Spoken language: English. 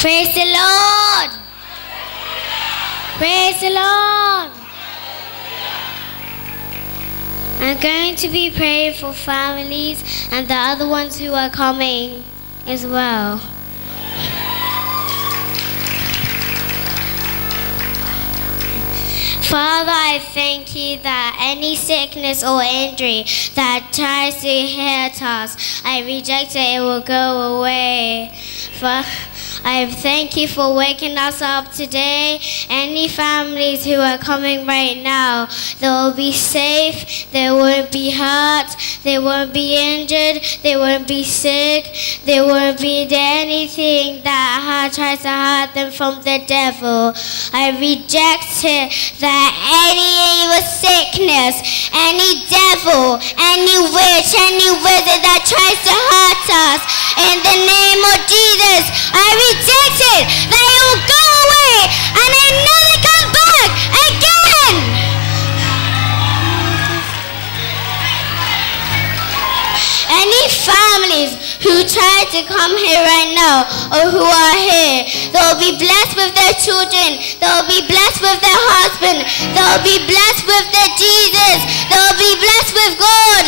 Praise the Lord. Praise the Lord. I'm going to be praying for families and the other ones who are coming as well. Father, I thank you that any sickness or injury that tries to hurt us, I reject it, it will go away. I thank you for waking us up today. Any families who are coming right now, they will be safe, they won't be hurt, they won't be injured, they won't be sick, they won't be anything that tries to hurt them from the devil. I reject it, that any evil sickness, any devil, any witch, any wizard that tries to hurt us, in the name of Jesus, I reject it, that it will go away and it never come back again. Any families who try to come here right now or who are here, they'll be blessed with their children, they'll be blessed with their husband, they'll be blessed with their Jesus, they'll be blessed with God,